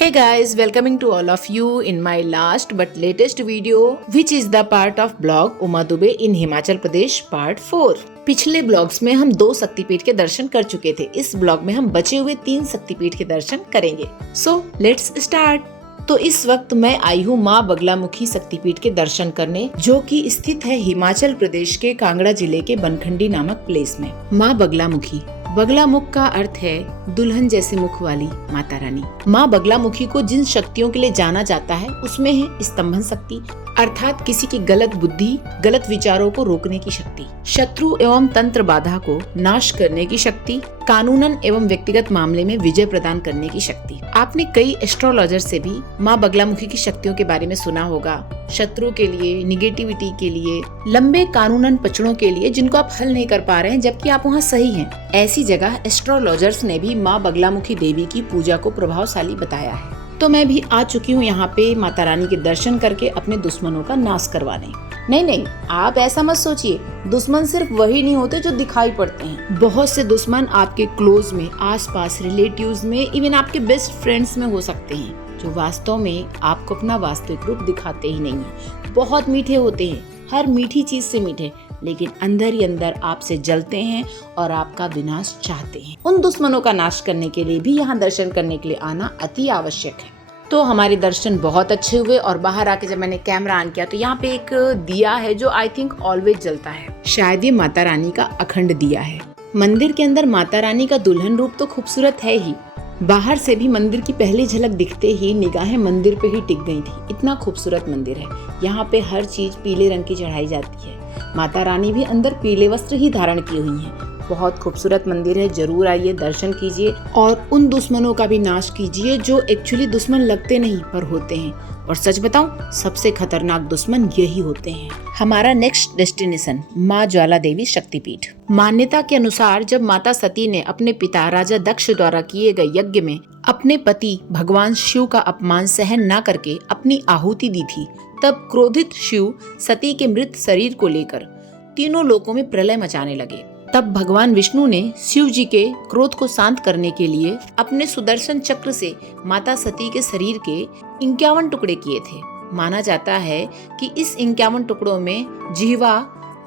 Hey guys, welcoming to all of you in my last but latest video, which is the part of blog Uma Dubey in Himachal Pradesh part 4। पिछले blogs में हम 2 शक्तिपीठ के दर्शन कर चुके थे। इस ब्लॉग में हम बचे हुए 3 शक्तिपीठ के दर्शन करेंगे। So let's start। तो इस वक्त मैं आई हूँ माँ बगलामुखी शक्तिपीठ के दर्शन करने, जो कि स्थित है हिमाचल प्रदेश के कांगड़ा जिले के बनखंडी नामक प्लेस में। माँ बगलामुखी, बगलामुख का अर्थ है दुल्हन जैसे मुख वाली माता रानी। माँ बगलामुखी को जिन शक्तियों के लिए जाना जाता है उसमें है स्तंभन शक्ति, अर्थात किसी की गलत बुद्धि, गलत विचारों को रोकने की शक्ति, शत्रु एवं तंत्र बाधा को नाश करने की शक्ति, कानूनन एवं व्यक्तिगत मामले में विजय प्रदान करने की शक्ति। आपने कई एस्ट्रोलॉजर से भी माँ बगलामुखी की शक्तियों के बारे में सुना होगा। शत्रु के लिए, निगेटिविटी के लिए, लंबे कानूनन पचड़ों के लिए जिनको आप हल नहीं कर पा रहे हैं जबकि आप वहाँ सही हैं, ऐसी जगह एस्ट्रोलॉजर्स ने भी माँ बगलामुखी देवी की पूजा को प्रभावशाली बताया है। तो मैं भी आ चुकी हूँ यहाँ पे माता रानी के दर्शन करके अपने दुश्मनों का नाश करवाने। नहीं, आप ऐसा मत सोचिए, दुश्मन सिर्फ वही नहीं होते जो दिखाई पड़ते हैं। बहुत से दुश्मन आपके क्लोज में, आसपास, रिलेटिव्स में, इवन आपके बेस्ट फ्रेंड्स में हो सकते हैं, जो वास्तव में आपको अपना वास्तविक रूप दिखाते ही नहीं है। बहुत मीठे होते हैं, हर मीठी चीज से मीठे, लेकिन अंदर ही अंदर आपसे जलते हैं और आपका विनाश चाहते हैं। उन दुश्मनों का नाश करने के लिए भी यहाँ दर्शन करने के लिए आना अति आवश्यक है। तो हमारे दर्शन बहुत अच्छे हुए और बाहर आके जब मैंने कैमरा ऑन किया तो यहाँ पे एक दिया है जो आई थिंक ऑलवेज जलता है। शायद ये माता रानी का अखंड दिया है। मंदिर के अंदर माता रानी का दुल्हन रूप तो खूबसूरत है ही, बाहर से भी मंदिर की पहली झलक दिखते ही निगाहें मंदिर पे ही टिक गई थी। इतना खूबसूरत मंदिर है। यहाँ पे हर चीज पीले रंग की चढ़ाई जाती है। माता रानी भी अंदर पीले वस्त्र ही धारण की हुई हैं। बहुत खूबसूरत मंदिर है। जरूर आइए, दर्शन कीजिए और उन दुश्मनों का भी नाश कीजिए जो एक्चुअली दुश्मन लगते नहीं पर होते हैं। और सच बताऊं, सबसे खतरनाक दुश्मन यही होते हैं। हमारा नेक्स्ट डेस्टिनेशन माँ ज्वाला देवी शक्तिपीठ। मान्यता के अनुसार जब माता सती ने अपने पिता राजा दक्ष द्वारा किए गए यज्ञ में अपने पति भगवान शिव का अपमान सहन न करके अपनी आहुति दी थी, तब क्रोधित शिव सती के मृत शरीर को लेकर तीनों लोकों में प्रलय मचाने लगे। तब भगवान विष्णु ने शिव जी के क्रोध को शांत करने के लिए अपने सुदर्शन चक्र से माता सती के शरीर के 51 टुकड़े किए थे। माना जाता है कि इस 51 टुकड़ों में जिह्वा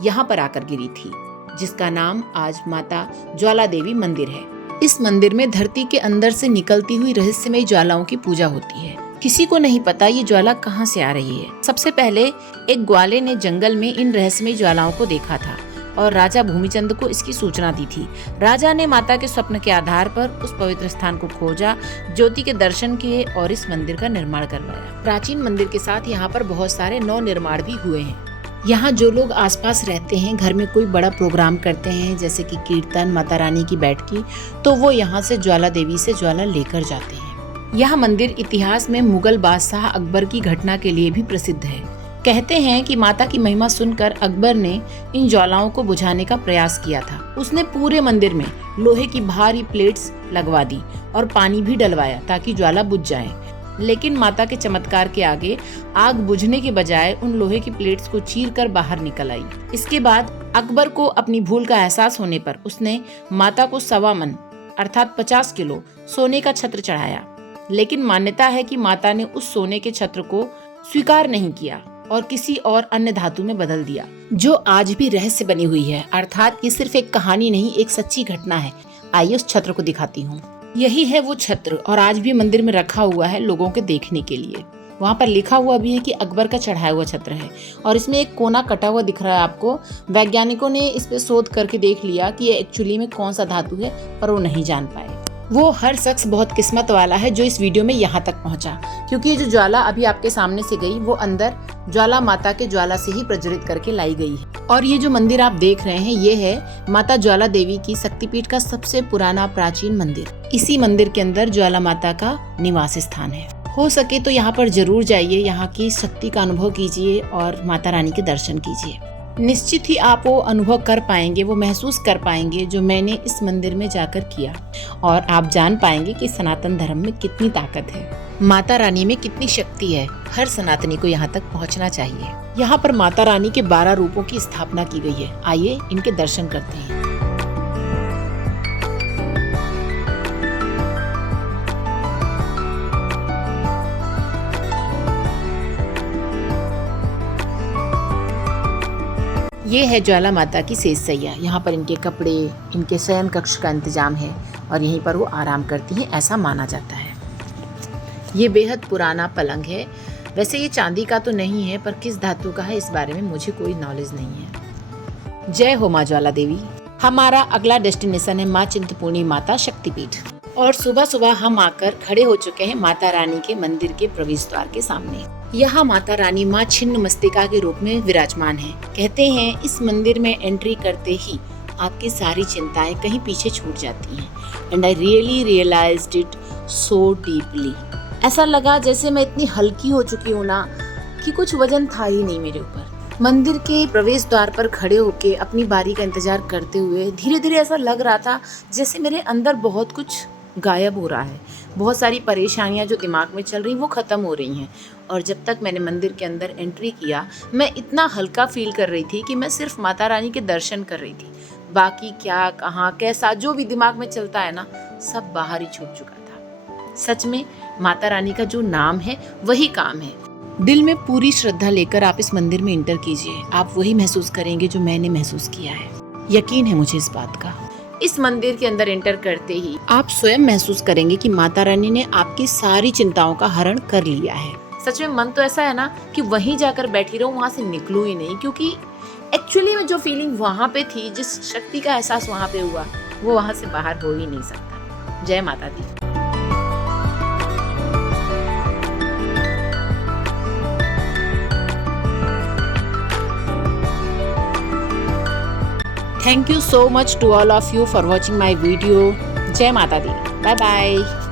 यहाँ पर आकर गिरी थी, जिसका नाम आज माता ज्वाला देवी मंदिर है। इस मंदिर में धरती के अंदर से निकलती हुई रहस्यमय ज्वालाओं की पूजा होती है। किसी को नहीं पता ये ज्वाला कहाँ से आ रही है। सबसे पहले एक ग्वाले ने जंगल में इन रहस्यमय ज्वालाओं को देखा था और राजा भूमिचंद को इसकी सूचना दी थी। राजा ने माता के स्वप्न के आधार पर उस पवित्र स्थान को खोजा, ज्योति के दर्शन किए और इस मंदिर का निर्माण करवाया। प्राचीन मंदिर के साथ यहाँ पर बहुत सारे नव निर्माण भी हुए हैं। यहाँ जो लोग आसपास रहते हैं, घर में कोई बड़ा प्रोग्राम करते हैं जैसे कि कीर्तन, माता रानी की बैठकी, तो वो यहाँ से ज्वाला देवी से ज्वाला लेकर जाते हैं। यह मंदिर इतिहास में मुगल बादशाह अकबर की घटना के लिए भी प्रसिद्ध है। कहते हैं कि माता की महिमा सुनकर अकबर ने इन ज्वालाओं को बुझाने का प्रयास किया था। उसने पूरे मंदिर में लोहे की भारी प्लेट्स लगवा दी और पानी भी डलवाया ताकि ज्वाला बुझ जाए। लेकिन माता के चमत्कार के आगे आग बुझने के बजाय उन लोहे की प्लेट्स को चीरकर बाहर निकल आई। इसके बाद अकबर को अपनी भूल का एहसास होने पर उसने माता को 1.25 मन अर्थात 50 किलो सोने का छत्र चढ़ाया। लेकिन मान्यता है कि माता ने उस सोने के छत्र को स्वीकार नहीं किया और किसी और अन्य धातु में बदल दिया, जो आज भी रहस्य बनी हुई है। अर्थात ये सिर्फ एक कहानी नहीं, एक सच्ची घटना है। आइए उस छत्र को दिखाती हूँ। यही है वो छत्र और आज भी मंदिर में रखा हुआ है लोगों के देखने के लिए। वहाँ पर लिखा हुआ भी है कि अकबर का चढ़ाया हुआ छत्र है और इसमें एक कोना कटा हुआ दिख रहा है आपको। वैज्ञानिकों ने इस पे शोध करके देख लिया कि ये एक्चुअली में कौन सा धातु है, पर वो नहीं जान पाए। वो हर शख्स बहुत किस्मत वाला है जो इस वीडियो में यहाँ तक पहुँचा, क्योंकि ये जो ज्वाला अभी आपके सामने से गई वो अंदर ज्वाला माता के ज्वाला से ही प्रज्वलित करके लाई गई है। और ये जो मंदिर आप देख रहे हैं ये है माता ज्वाला देवी की शक्तिपीठ का सबसे पुराना प्राचीन मंदिर। इसी मंदिर के अंदर ज्वाला माता का निवास स्थान है। हो सके तो यहाँ पर जरूर जाइए, यहाँ की शक्ति का अनुभव कीजिए और माता रानी के दर्शन कीजिए। निश्चित ही आप वो अनुभव कर पाएंगे, वो महसूस कर पाएंगे जो मैंने इस मंदिर में जाकर किया, और आप जान पाएंगे कि सनातन धर्म में कितनी ताकत है, माता रानी में कितनी शक्ति है। हर सनातनी को यहाँ तक पहुँचना चाहिए। यहाँ पर माता रानी के 12 रूपों की स्थापना की गई है। आइए इनके दर्शन करते हैं। ये है ज्वाला माता की शेष सैया। यहाँ पर इनके कपड़े, इनके शयन कक्ष का इंतजाम है और यहीं पर वो आराम करती हैं, ऐसा माना जाता है। ये बेहद पुराना पलंग है। वैसे ये चांदी का तो नहीं है, पर किस धातु का है इस बारे में मुझे कोई नॉलेज नहीं है। जय हो माँ ज्वाला देवी। हमारा अगला डेस्टिनेशन है माँ चिंतपूर्णी माता शक्तिपीठ और सुबह सुबह हम आकर खड़े हो चुके हैं माता रानी के मंदिर के प्रवेश द्वार के सामने। यहाँ माता रानी माँ छिन्न मस्तिका के रूप में विराजमान है। कहते हैं इस मंदिर में एंट्री करते ही आपकी सारी चिंताएं कहीं पीछे छूट जाती हैं। And I really realised it so deeply. ऐसा लगा जैसे मैं इतनी हल्की हो चुकी हूँ ना कि कुछ वजन था ही नहीं मेरे ऊपर। मंदिर के प्रवेश द्वार पर खड़े होके अपनी बारी का इंतजार करते हुए धीरे धीरे ऐसा लग रहा था जैसे मेरे अंदर बहुत कुछ गायब हो रहा है। बहुत सारी परेशानियां जो दिमाग में चल रही वो ख़त्म हो रही हैं। और जब तक मैंने मंदिर के अंदर एंट्री किया मैं इतना हल्का फील कर रही थी कि मैं सिर्फ माता रानी के दर्शन कर रही थी। बाकी क्या, कहाँ, कैसा, जो भी दिमाग में चलता है ना, सब बाहर ही छूट चुका था। सच में माता रानी का जो नाम है वही काम है। दिल में पूरी श्रद्धा लेकर आप इस मंदिर में इंटर कीजिए। आप वही महसूस करेंगे जो मैंने महसूस किया है। यकीन है मुझे इस बात का। इस मंदिर के अंदर एंटर करते ही आप स्वयं महसूस करेंगे कि माता रानी ने आपकी सारी चिंताओं का हरण कर लिया है। सच में मन तो ऐसा है ना कि वहीं जाकर बैठी रहूं, वहां से निकलूं ही नहीं, क्योंकि एक्चुअली में जो फीलिंग वहां पे थी, जिस शक्ति का एहसास वहां पे हुआ, वो वहां से बाहर हो ही नहीं सकता। जय माता दी। Thank you so much to all of you for watching my video. Jai Mata Di. Bye bye.